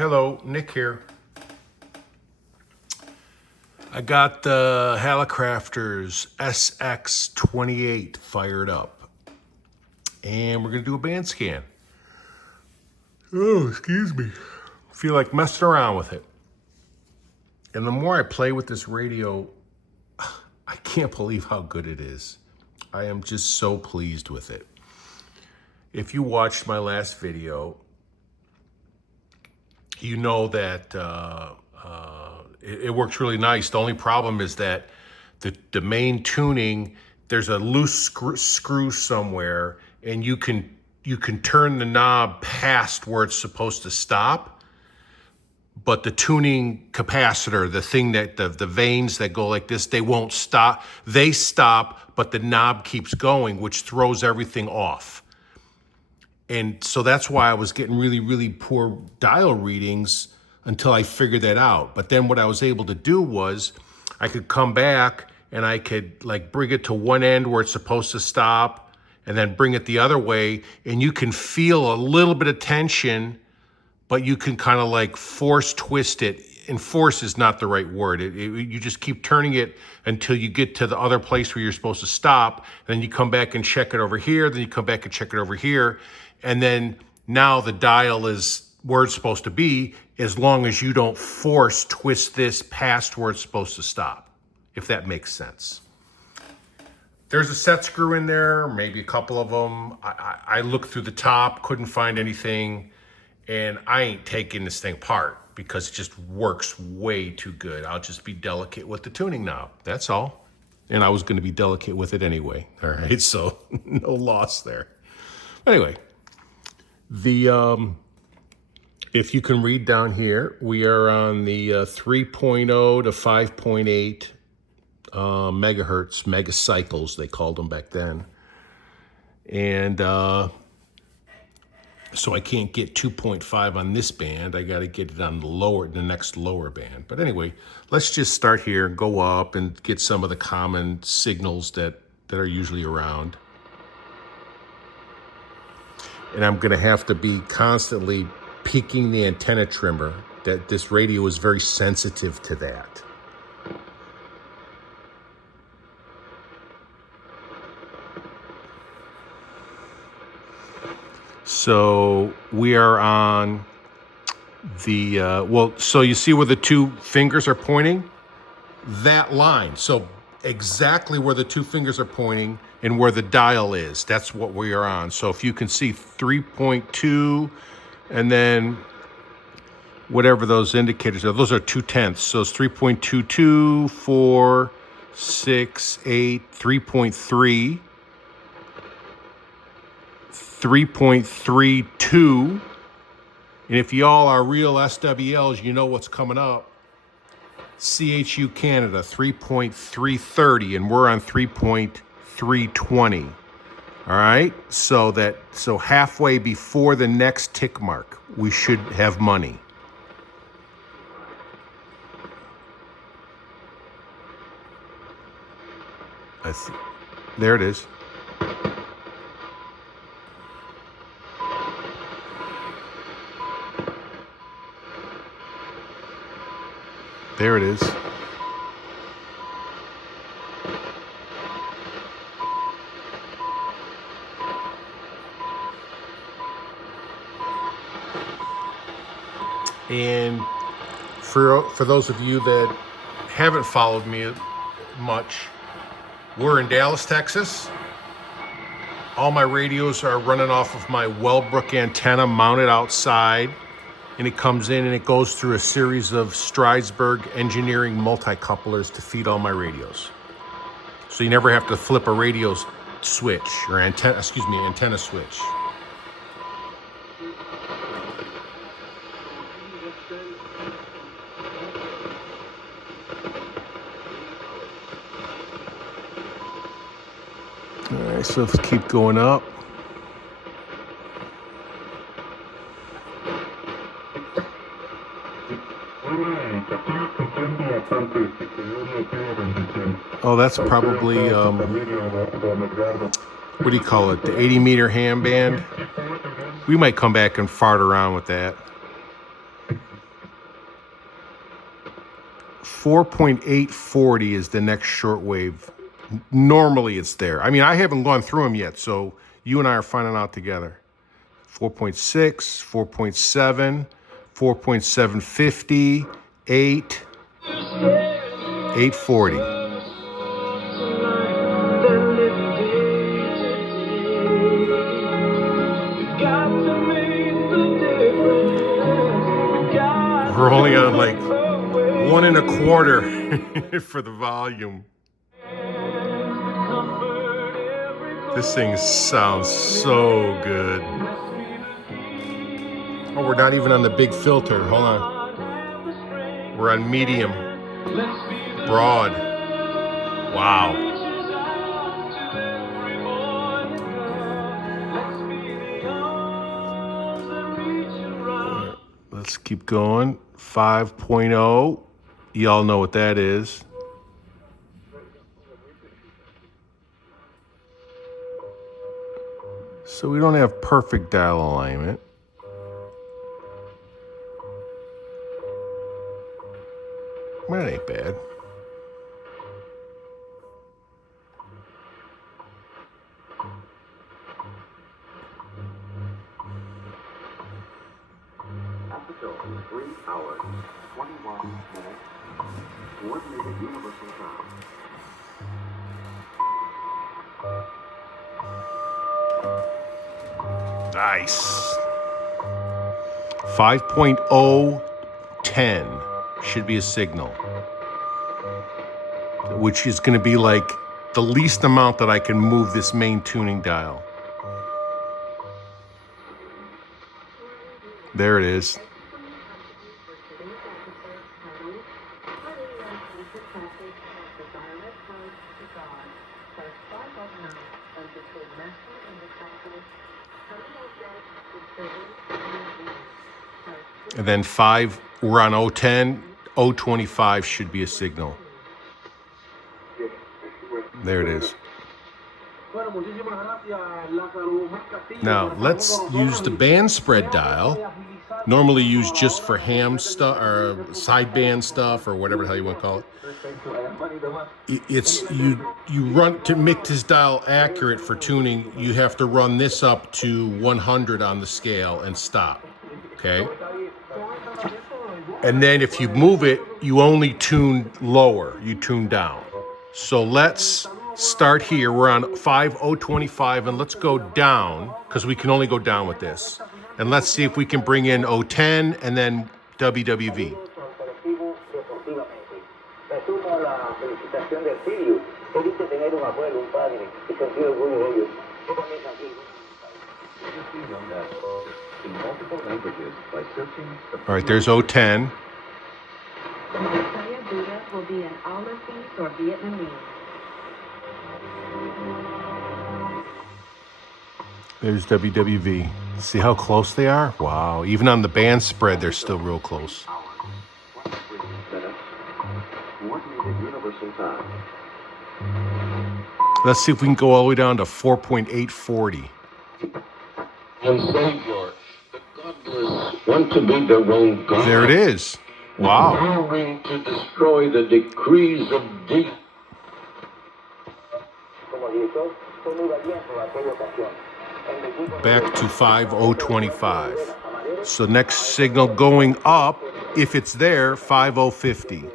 Hello, Nick here. I got the Hallicrafters SX-28 fired up. And we're going to do a band scan. Oh, excuse me. I feel like messing around with it. And the more I play with this radio, I can't believe how good it is. I am just so pleased with it. If you watched my last video, you know that it works really nice. The only problem is that the main tuning, there's a loose screw somewhere, and you can turn the knob past where it's supposed to stop, but the tuning capacitor, the thing that the vanes that go like this, they won't stop. They stop, but the knob keeps going, which throws everything off. And so that's why I was getting really, really poor dial readings until I figured that out. But then what I was able to do was I could come back and I could like bring it to one end where it's supposed to stop and then bring it the other way. And you can feel a little bit of tension, but you can kind of like force twist it. And force is not the right word. You just keep turning it until you get to the other place where you're supposed to stop. Then you come back and check it over here. Then you come back and check it over here. And then now the dial is where it's supposed to be, as long as you don't force twist this past where it's supposed to stop, if that makes sense. There's a set screw in there, maybe a couple of them. I looked through the top, couldn't find anything, and I ain't taking this thing apart because it just works way too good. I'll just be delicate with the tuning knob, that's all. And I was gonna be delicate with it anyway, all right? So no loss there. Anyway, if you can read down here, we are on the 3.0 to 5.8 megahertz, megacycles, they called them back then. And so I can't get 2.5 on this band. I got to get it on the next lower band. But anyway, let's just start here and go up and get some of the common signals that are usually around. And I'm going to have to be constantly peaking the antenna trimmer. That this radio is very sensitive to that. So we are on the, so you see where the two fingers are pointing? That line. So exactly where the two fingers are pointing and where the dial is, that's what we are on. So if you can see 3.2 and then whatever those indicators are, those are 2/10. So it's 3.22, 4, 6, 8, 3.3, 3.32. And if y'all are real SWLs, you know what's coming up. CHU Canada, 3.330, and we're on 3.320. All right, so halfway before the next tick mark, we should have money. There it is. There it is. And for those of you that haven't followed me much, we're in Dallas, Texas. All my radios are running off of my Wellbrook antenna mounted outside, and it comes in and it goes through a series of Stridesburg engineering multi-couplers to feed all my radios. So you never have to flip a radio switch or antenna switch. All right, so let's keep going up. Oh, that's probably, what do you call it? The 80-meter ham band. We might come back and fart around with that. 4.840 is the next shortwave. Normally it's there. I mean, I haven't gone through them yet, so you and I are finding out together. 4.6, 4.7, 4.750, 8, 840. We're only on like 1 1/4 for the volume. This thing sounds so good. Oh, we're not even on the big filter. Hold on. We're on medium. Broad. Wow. Let's keep going. 5.0. Y'all know what that is. So we don't have perfect dial alignment. Well, that ain't bad. Episode 3 hours, 21 minutes. Coordinated universal time. Nice. 5.010 should be a signal, which is going to be like the least amount that I can move this main tuning dial. There it is. And then 5, we're on 010, 025 should be a signal. There it is. Now, let's use the band spread dial. Normally used just for ham stuff or sideband stuff or whatever the hell you want to call it. It's you run to make this dial accurate for tuning. You have to run this up to 100 on the scale and stop. Okay. And then if you move it, you only tune lower. You tune down. So let's start here. We're on 5.025 and let's go down because we can only go down with this. And let's see if we can bring in 010 and then WWV. All right, there's 010. Will be an Hallicrafters or Vietnamese. There's WWV. See how close they are? Wow. Even on the band spread, they're still real close. Let's see if we can go all the way down to 4.840. And Savior, the godless want to be their own God. There it is. Wow. Desiring to destroy the decrees of deep. Back to 5.025. So next signal going up, if it's there, 5.050.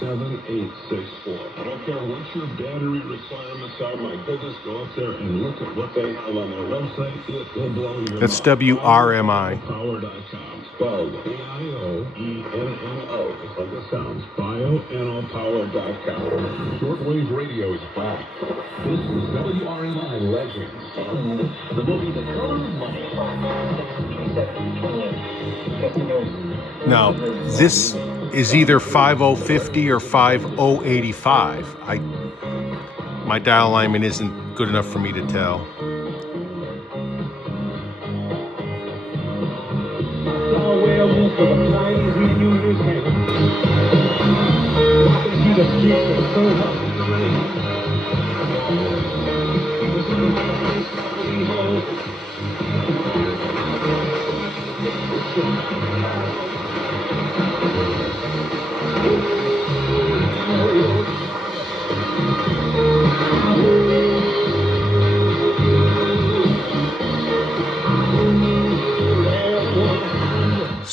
7864. I don't care what your battery requirements are. My goodness, go up there and look at what they have on their website. It will blow your mind. That's WRMI. Power.com. Spelled BIOENNO. Just like it sounds. BioNOpower.com. Shortwave radio is back. This is WRMI Legends. The movie The Color of Money. Now, this is either 5.050 or 5.085. My dial alignment isn't good enough for me to tell.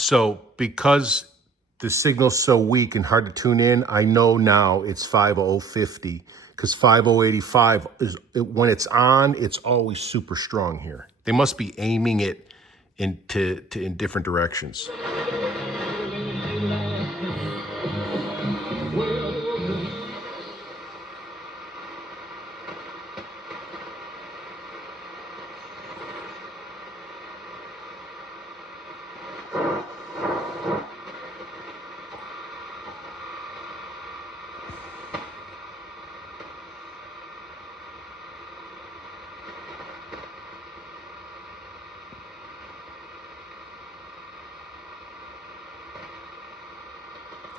So because the signal's so weak and hard to tune in, I know now it's 50050 because 5085 when it's on, it's always super strong here. They must be aiming it in different directions.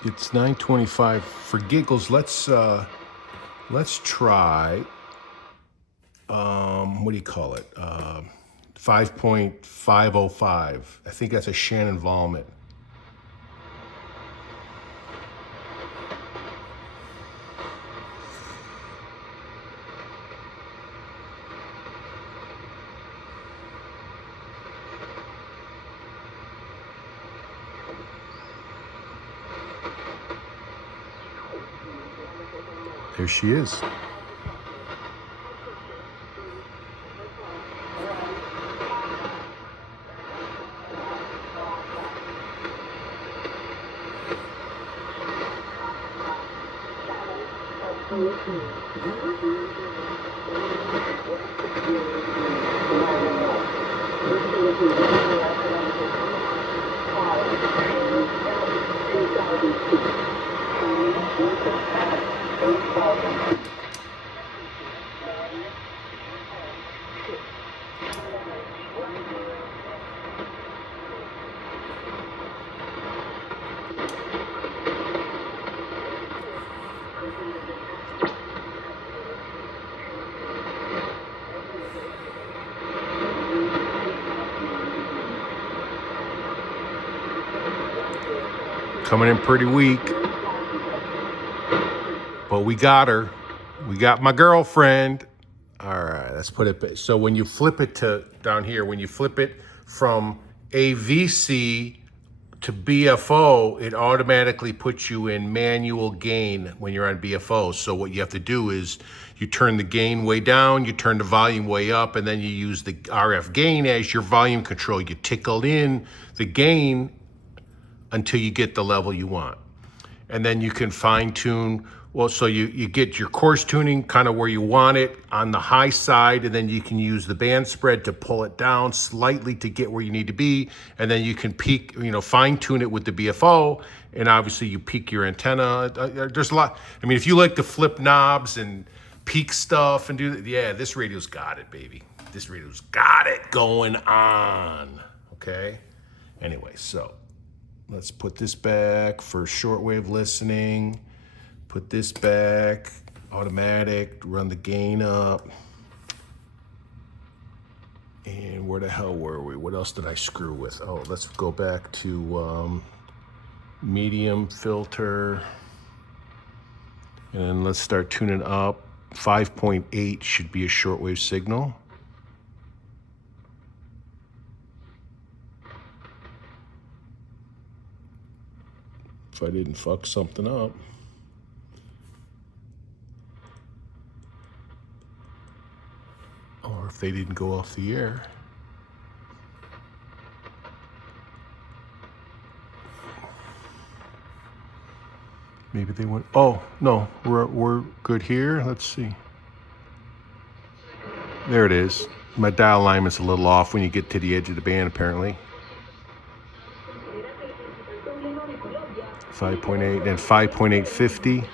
It's 9:25. For giggles, let's try what do you call it? 5.505. I think that's a Shannon Volmet. There she is. Coming in pretty weak, but we got her. We got my girlfriend. All right, let's put it back. So when you flip it to down here, when you flip it from AVC to BFO, it automatically puts you in manual gain when you're on BFO. So what you have to do is you turn the gain way down, you turn the volume way up, and then you use the RF gain as your volume control. You tickle in the gain until you get the level you want. And then you can fine tune, well, so you get your coarse tuning kind of where you want it on the high side, and then you can use the band spread to pull it down slightly to get where you need to be. And then you can peak, fine tune it with the BFO, and obviously you peak your antenna. There's a lot. I mean, if you like to flip knobs and peak stuff and do that, yeah, this radio's got it, baby. This radio's got it going on, okay? Anyway, so let's put this back for shortwave listening. Put this back, automatic, run the gain up. And where the hell were we? What else did I screw with? Oh, let's go back to medium filter. And then let's start tuning up. 5.8 should be a shortwave signal. If I didn't fuck something up. Or if they didn't go off the air. Maybe they went, oh, no, we're good here. Let's see. There it is. My dial alignment's a little off when you get to the edge of the band, apparently. 5.8 and 5.850.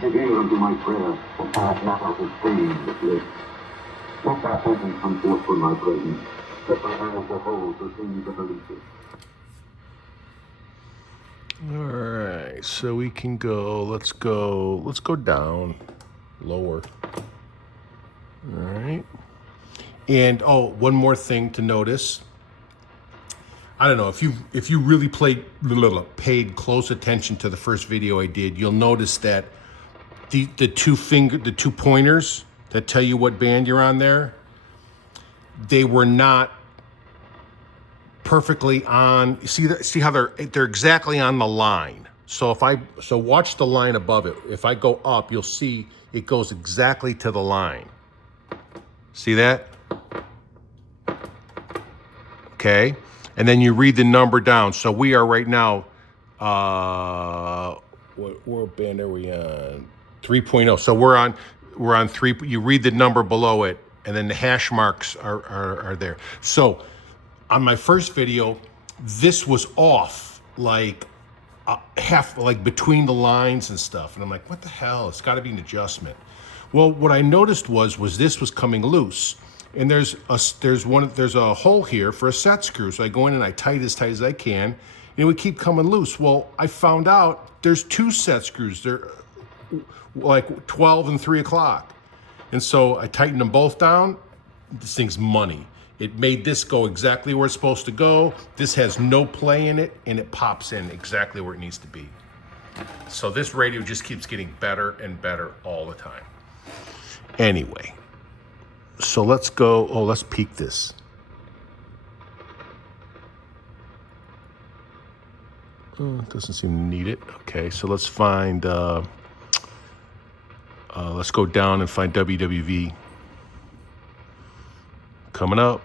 Adhere unto my prayer, and pass not out of pain that lives. Let thy presence come forth from my presence. Let my eyes behold the things of Olympus. All right, so we can go, let's go down, lower. All right. And oh, one more thing to notice. I don't know if you really paid close attention to the first video I did, you'll notice that the two pointers that tell you what band you're on there, they were not perfectly on. See how they're exactly on the line. So watch the line above it. If I go up, you'll see it goes exactly to the line. See that? Okay. And then you read the number down. So we are right now, what band are we on? 3.0. So we're on 3. You read the number below it, and then the hash marks are there. So on my first video, this was off like half, like between the lines and stuff. And I'm like, what the hell? It's got to be an adjustment. Well, what I noticed was this was coming loose. And there's a hole here for a set screw. So I go in and I tighten as tight as I can, and it would keep coming loose. Well, I found out there's 2 set screws. They're like 12 and 3 o'clock. And so I tightened them both down. This thing's money. It made this go exactly where it's supposed to go. This has no play in it, and it pops in exactly where it needs to be. So this radio just keeps getting better and better all the time. Anyway. So let's go, let's peek this. Oh, it doesn't seem to need it. Okay, so let's find, let's go down and find WWV. Coming up.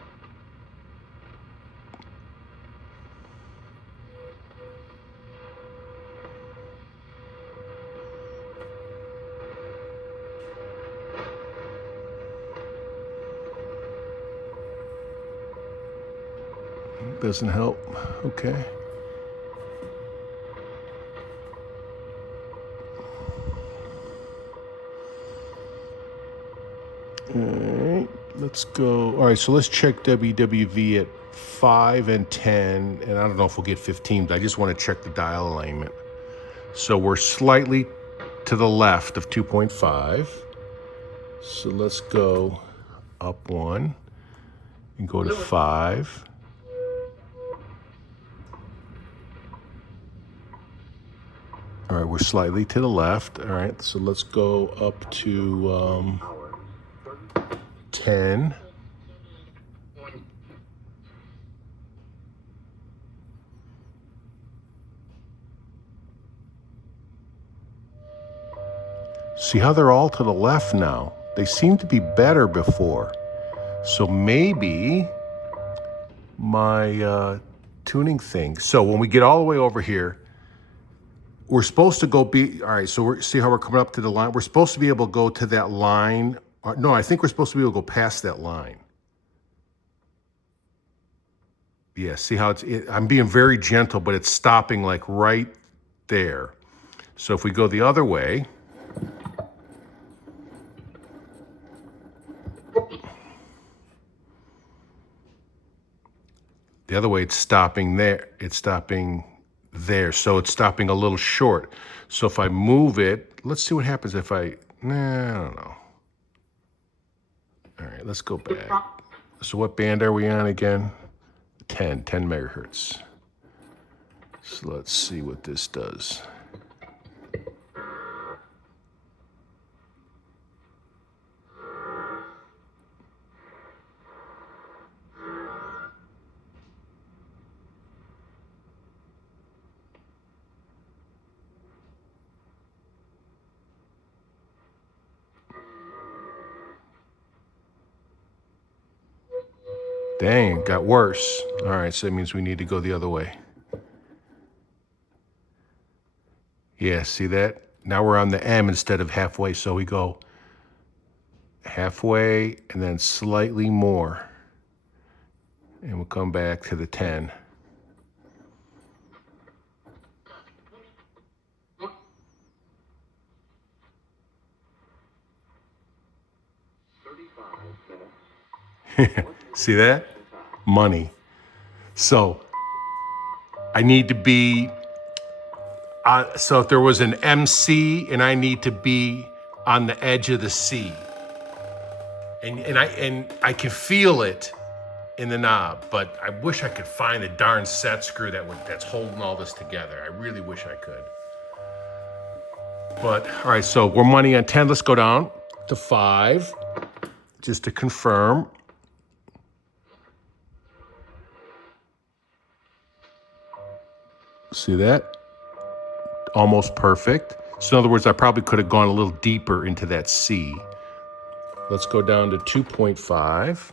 Doesn't help. Okay. All right, let's go. All right, so let's check WWV at 5 and 10, and I don't know if we'll get 15, but I just want to check the dial alignment. So we're slightly to the left of 2.5. So let's go up 1 and go to 5. All right, we're slightly to the left. All right, so let's go up to 10. See how they're all to the left now? They seem to be better before. So maybe my tuning thing. So when we get all the way over here, we're supposed to all right, so see how we're coming up to the line? We're supposed to be able to go to that line. No, I think we're supposed to be able to go past that line. Yeah, see how I'm being very gentle, but it's stopping like right there. So if we go the other way, it's stopping there. It's stopping there. So it's stopping a little short. So if I move it, let's see what happens if I don't know. All right, let's go back. So what band are we on again? 10 megahertz. So let's see what this does. Dang, it got worse. All right, so that means we need to go the other way. Yeah, see that? Now we're on the M instead of halfway, so we go halfway and then slightly more. And we'll come back to the 10. See that? Money. So I need to be, so if there was an MC and I need to be on the edge of the C, and I can feel it in the knob, but I wish I could find the darn set screw that's holding all this together. I really wish I could. But all right, so we're money on 10. Let's go down to 5, just to confirm. See that? Almost perfect. So in other words, I probably could have gone a little deeper into that C. Let's go down to 2.5.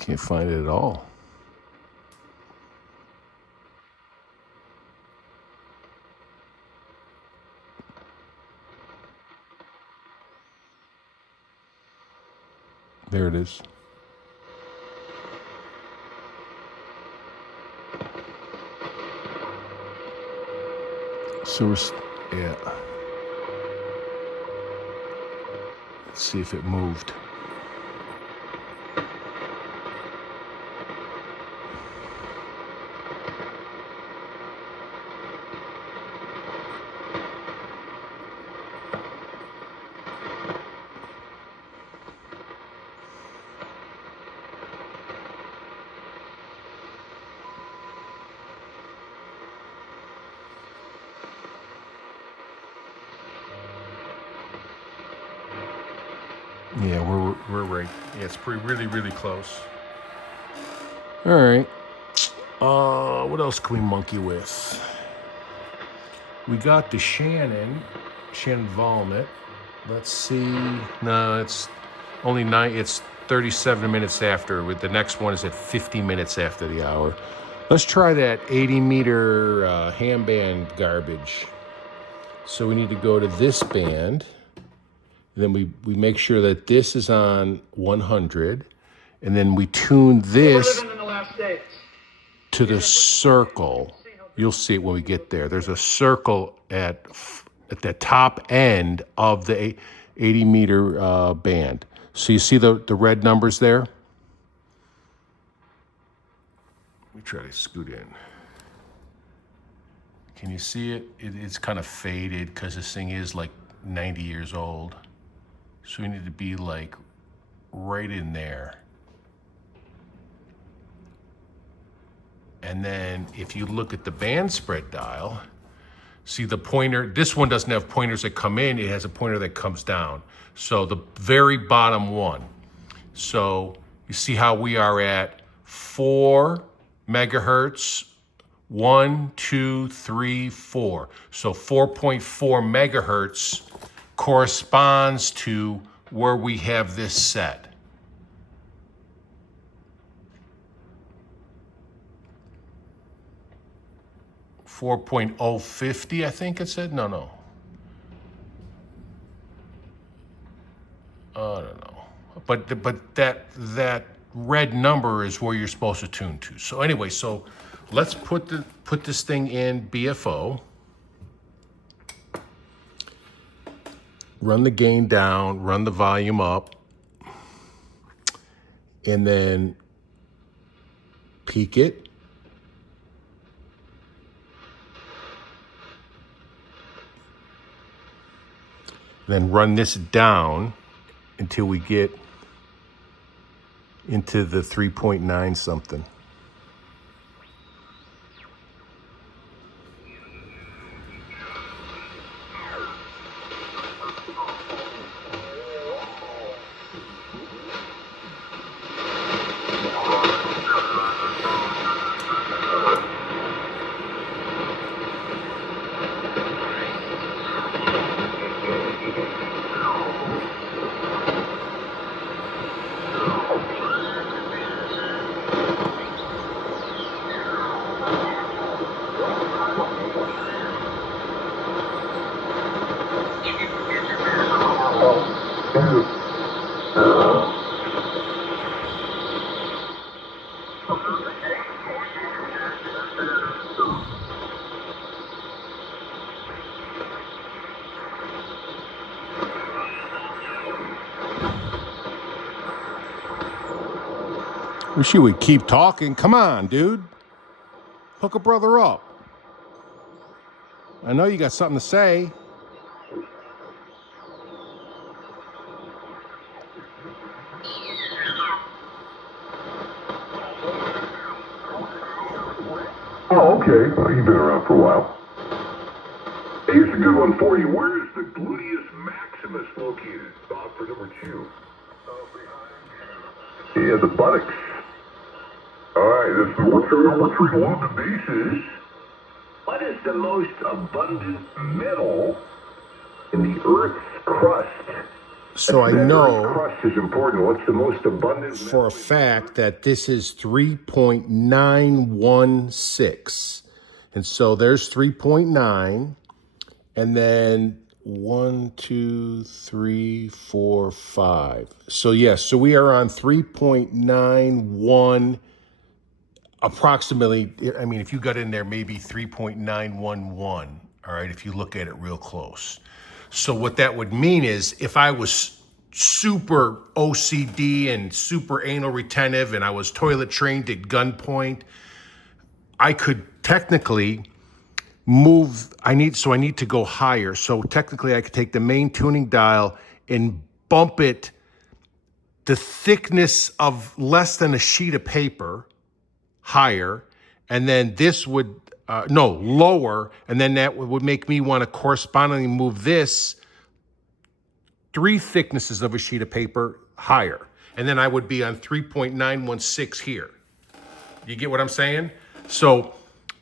Can't find it at all. There it is. So yeah. Let's see if it moved. Yeah, we're right. Yeah, it's really close. All right. What else can we monkey with? We got the Shannon Volmet. Let's see. No, it's only 9. It's 37 minutes after. With the next one is at 50 minutes after the hour. Let's try that 80-meter ham band garbage. So we need to go to this band. Then we make sure that this is on 100, and then we tune this to the circle. You'll see it when we get there. There's a circle at the top end of the 80-meter band. So you see the red numbers there? Let me try to scoot in. Can you see it? It's kind of faded because this thing is like 90 years old. So we need to be like right in there. And then if you look at the band spread dial, see the pointer, this one doesn't have pointers that come in, it has a pointer that comes down. So the very bottom one. So you see how we are at 4 megahertz, 1, 2, 3, 4. So 4.4 megahertz corresponds to where we have this set. .050, I think it said. No. I don't know. But that red number is where you're supposed to tune to. So anyway, so let's put this thing in BFO. Run the gain down, run the volume up, and then peak it. Then run this down until we get into the 3.9 something. Wish you would keep talking. Come on, dude. Hook a brother up. I know you got something to say. Oh, okay. Well, you've been around for a while. Hey, here's a good one for you. Where is the gluteus maximus located? Thought for number 2. Yeah, the buttocks. Alright, this is what's your number 3 on the bases. What is the most abundant metal in the Earth's crust? So I know Crust is important. What's the most abundant for a fact that this is 3.916. And so there's 3.9. And then 1, 2, 3, 4, 5. So yes, so we are on 3.91 approximately. I mean, if you got in there, maybe 3.911. All right, if you look at it real close. So what that would mean is if I was super OCD and super anal retentive and I was toilet trained at gunpoint, I could technically move. I need to go higher. So technically I could take the main tuning dial and bump it the thickness of less than a sheet of paper higher, and then this would lower, and then that would make me want to correspondingly move this 3 thicknesses of a sheet of paper higher, and then I would be on 3.916 here. You get what I'm saying? So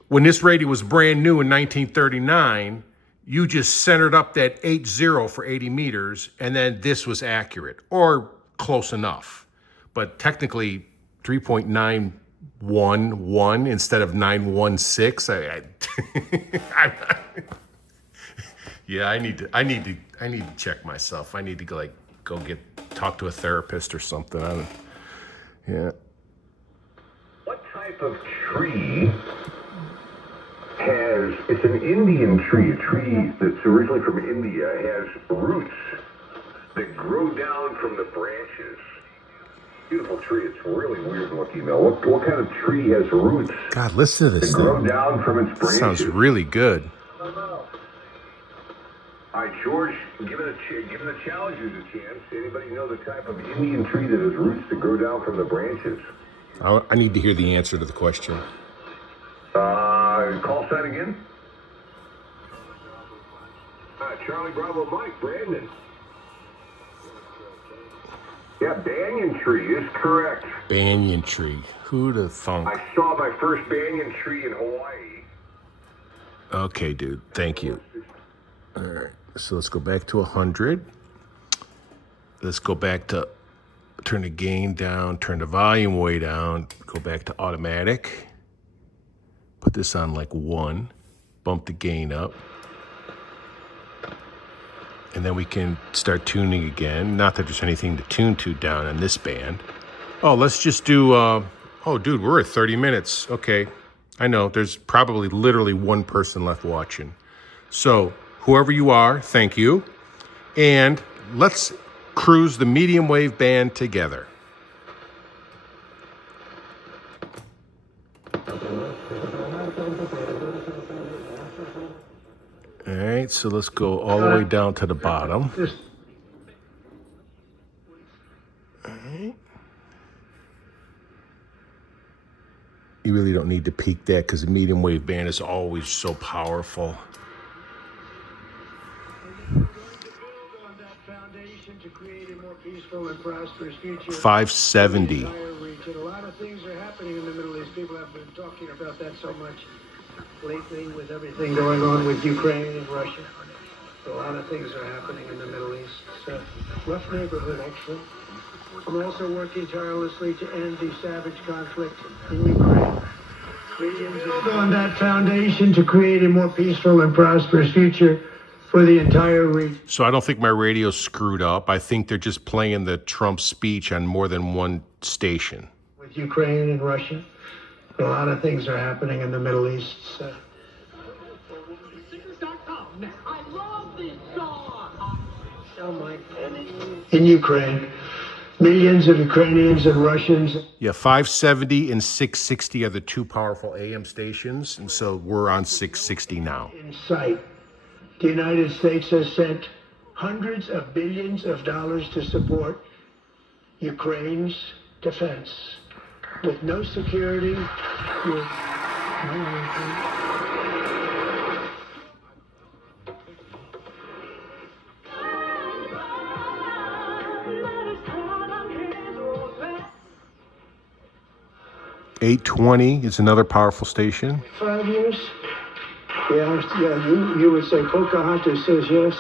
when this radio was brand new in 1939, you just centered up that 80 for 80 meters, and then this was accurate or close enough. But technically 3.911 instead of 916. Yeah, I need to check myself. I need to go talk to a therapist or something. Yeah. What type of tree it's an Indian tree, a tree that's originally from India, has roots that grow down from the branches. Beautiful tree. It's really weird looking though. What kind of tree has roots God, listen to this that grow down from its branches? Sounds really good. All right, George, given the challengers a chance, anybody know the type of Indian tree that has roots that grow down from the branches? I need to hear the answer to the question. Call sign again? Charlie Bravo Mike, Brandon. Yeah, banyan tree is correct. Banyan tree. Who'd have thunk? I saw my first banyan tree in Hawaii. Okay, dude. Thank you. All right. So let's go back to 100. Let's go back to turn the gain down, turn the volume way down, go back to automatic. Put this on like 1, bump the gain up. And then we can start tuning again. Not that there's anything to tune to down on this band. Oh, let's just do, oh, dude, we're at 30 minutes. Okay, I know, there's probably literally one person left watching. So, whoever you are, thank you. And let's cruise the medium wave band together. All right, so let's go all the way down to the bottom. All right. You really don't need to peak that because the medium wave band is always so powerful. To create a more peaceful and prosperous future. 570. A lot of things are happening in the Middle East. People have been talking about that so much lately with everything going on with Ukraine and Russia. A lot of things are happening in the Middle East. It's a rough neighborhood, actually. I'm also working tirelessly to end the savage conflict in Ukraine. Build on that foundation to create a more peaceful and prosperous future for the entire region. So I don't think my radio's screwed up. I think they're just playing the Trump speech on more than one station. With Ukraine and Russia. A lot of things are happening in the Middle East. So. I love this song. In Ukraine, millions of Ukrainians and Russians. Yeah, 570 and 660 are the two powerful AM stations, and so we're on 660 now. In sight. The United States has sent hundreds of billions of dollars to support Ukraine's defense. With no security, with no anything. 820 is another powerful station. 5 years? Yeah, you would say Pocahontas says yes.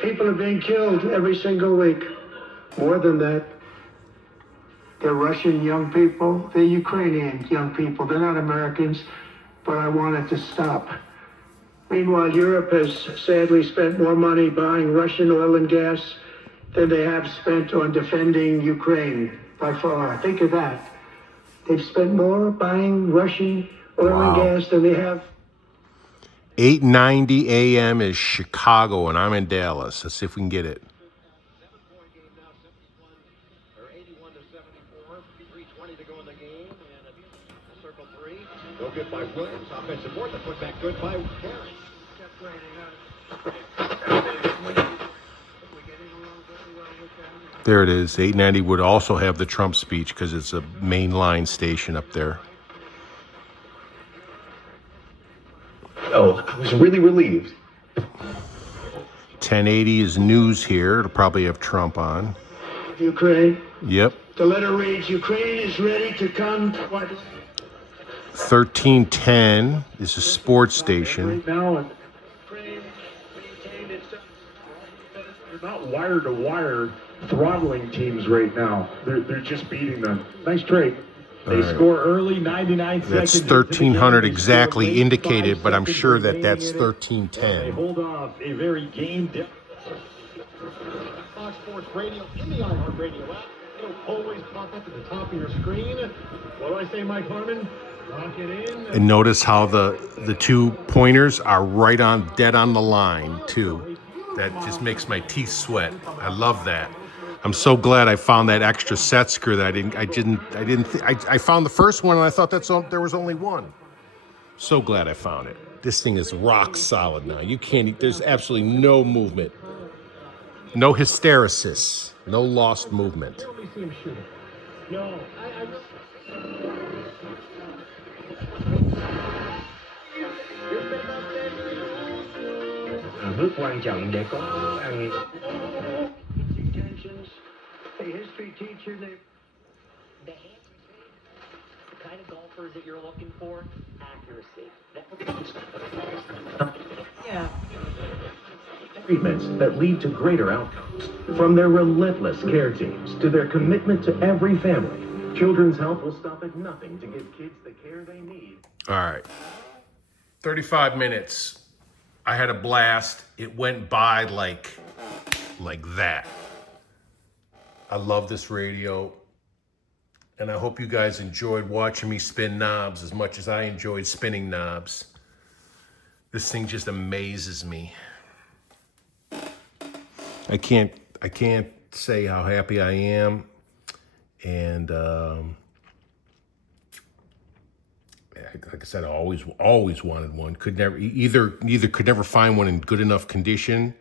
People are being killed every single week. More than that. They're Russian young people. They're Ukrainian young people. They're not Americans, but I want it to stop. Meanwhile, Europe has sadly spent more money buying Russian oil and gas than they have spent on defending Ukraine, by far. Think of that. They've spent more buying Russian oil and gas than they have. 890 AM is Chicago, and I'm in Dallas. Let's see if we can get it. 7-point game now, 81 to 74, 3:20 to go in the game, and circle three. No good by Williams. Offensive board, the put back good by Harris. There it is. 890 would also have the Trump speech because it's a mainline station up there. Oh, I was really relieved. 1080 is news here. It'll probably have Trump on. Ukraine. Yep. The letter reads, Ukraine is ready to come to what? 1310 is a sports station. Right now, they're not wire to wire throttling teams right now. They're just beating them. Nice trade. They score early, 99 seconds. That's 1300 exactly indicated, but I'm sure that that's They 1310. hold off a very game. Fox Sports Radio in the iHeart Radio app. It'll always pop up at the top of your screen. What do I say, Mike Harmon? Lock it in. And notice how the two pointers are right on, dead on the line too. That just makes my teeth sweat. I love that. I'm so glad I found that extra set screw that I found the first one and I thought there was only one. So glad I found it. This thing is rock solid now. You can't, there's absolutely no movement. No hysteresis. No lost movement. No, Bước quan trọng để có A history teacher named The kind of golfers that you're looking for, accuracy. Yeah. treatments that lead to greater outcomes. From their relentless care teams to their commitment to every family, Children's Health will stop at nothing to give kids the care they need. All right. 35 minutes. I had a blast. It went by like that. I love this radio. And I hope you guys enjoyed watching me spin knobs as much as I enjoyed spinning knobs. This thing just amazes me. I can't say how happy I am. And like I said, I always wanted one. Could never either could never find one in good enough condition,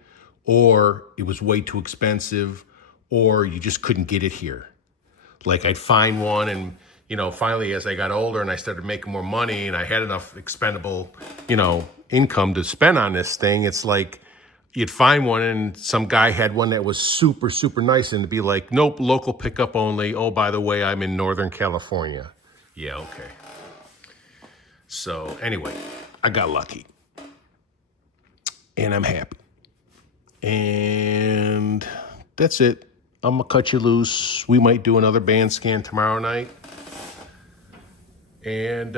or it was way too expensive, or you just couldn't get it here. Like I'd find one, and finally as I got older and I started making more money and I had enough expendable, income to spend on this thing, it's like you'd find one and some guy had one that was super, super nice, and it'd be like, nope, local pickup only. Oh, by the way, I'm in Northern California. Yeah, okay. So anyway, I got lucky. And I'm happy. And that's it. I'm gonna cut you loose. We might do another band scan tomorrow night. And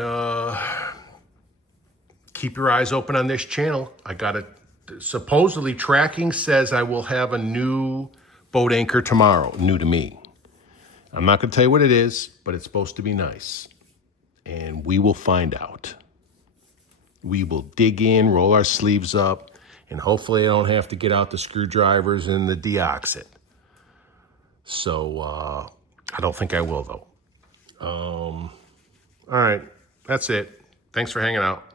keep your eyes open on this channel. I got it. Supposedly tracking says I will have a new boat anchor tomorrow, new to me. I'm not gonna tell you what it is, but it's supposed to be nice. And we will find out. We will dig in, roll our sleeves up, and hopefully I don't have to get out the screwdrivers and the deoxit. So I don't think I will though. All right, that's it. Thanks for hanging out.